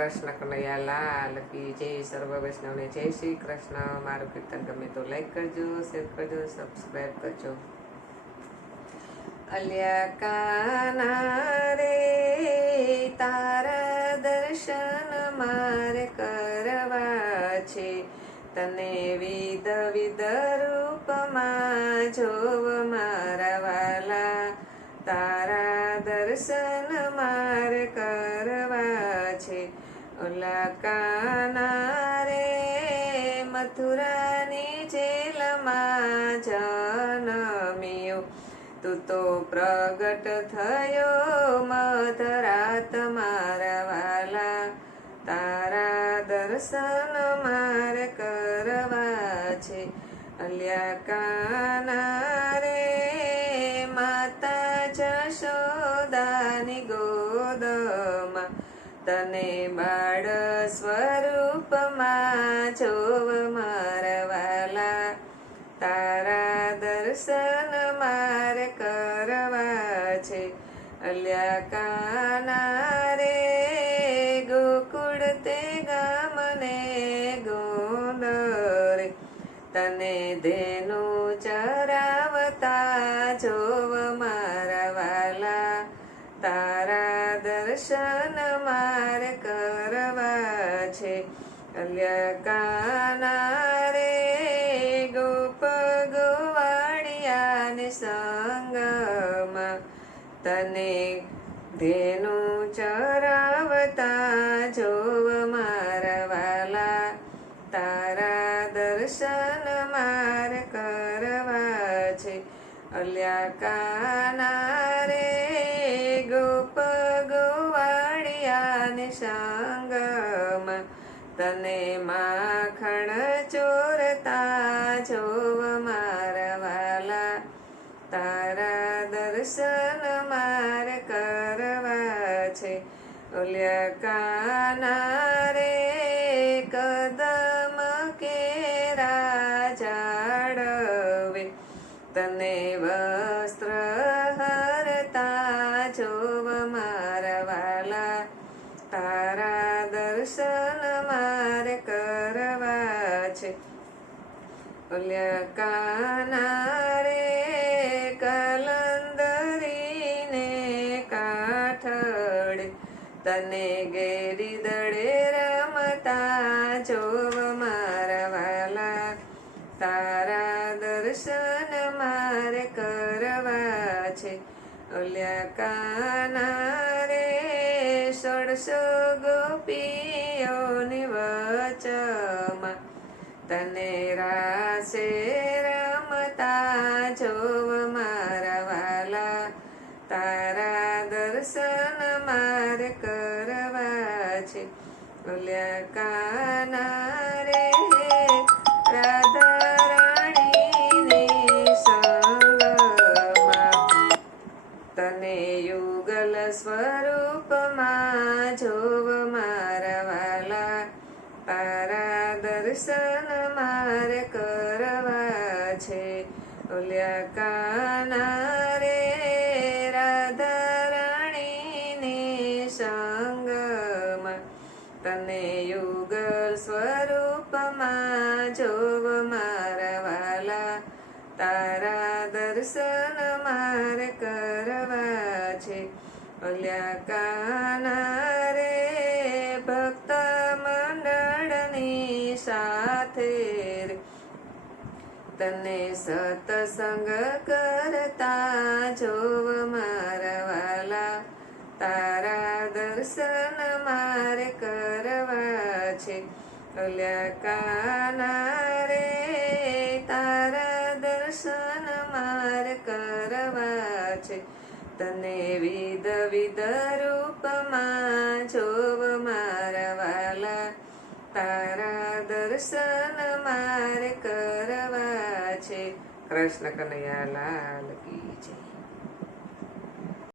કૃષ્ણ કનૈયા લાલ કી જય. સર્વ વૈષ્ણવને જય શ્રી કૃષ્ણ. મારું કીર્તન ગમે તો લાઈક કરજો, શેર કરજો, સબસ્ક્રાઈબ કરજો. અલ્યા કાના રે તારા દર્શન મારે કરવા છે, તને વિધ વિધ રૂપમાં જોવ મારા વાલા. તારા દર્શન મારે કરવા છે. ઓલા કાના રે મથુરાની જેલમાં જન્મ્યો, તું તો પ્રગટ થયો મધરાત મારા વાલા. તારા દર્શન મારે કરવા છે. અલ્યા કાના રે માતા જશોદાની ગોદમાં, તને બાળ સ્વરૂપમાં જોવ મારા વાલા. તારા દર્શન મારે કરવા છે. અલ્યા કાના રે ગોકુળ તે ગામને ગોંદરે, તને ધેનું ચરાવતા જોવ મારા વાલા. તારા દર્શન મારે કરવા છે. અલ્યા કાના રે ગોપ ગોવાળિયાને સંગમાં, તને ધેનું ચરાવતા જોવ મારા વાલા. તારા દર્શન મારે કરવા છે. અલ્યા કાના રે ગોપ ગોવાળિયાને સંગમાં, તને માખણ ચોરતા જોવ મારા વાલા. તારા દર્શન મારે કરવા છે. ઓલ્યા કાના રે કદમ કેરા ઝાડવે, તને વસ્ત્ર હરતા જોવ મારા વાલા. તારા દર્શન મારે કરવા છે. ઓલ્યા કાના રે કલંદરીને કાઠડે, તને ગેરી દડે રમતા જોવ મારા વાલા. તારા દર્શન મારે કરવા છે. ઓલ્યા કાના રે 16 ગોપીઓની વચમાં, તને રાસે રમતા જોવ મારા વાલા. તારા દર્શન મારે કરવા છે. ઓલ્યા કાના રે રાધા રાણીની સંગમાં, તને યુગલ સ્વરૂપમાં જોવ મારા વાલા. તારા દર્શન મારે કરવા છે. ઓલ્યા કાના રે રાધા રાણીની સંગમાં, તને યુગલ સ્વરૂપમાં જોવ મારા વાલા. તારા દર્શન મારે કરવા છે. ઓલ્યા કાના રે ભક્ત મંડળની સાથે રે, તને સત્સંગ કરતા જોવ મારા વાલા. તારા દર્શન મારે કરવા છે. ઓલ્યા કાના રે તારા દર્શન મારે કરવા છે. તને વિધ વિધ રૂપમાં જોવ મારા વાલા. તારા દર્શન મારે કરવા છે. કૃષ્ણ કનૈયા લાલ કી જય.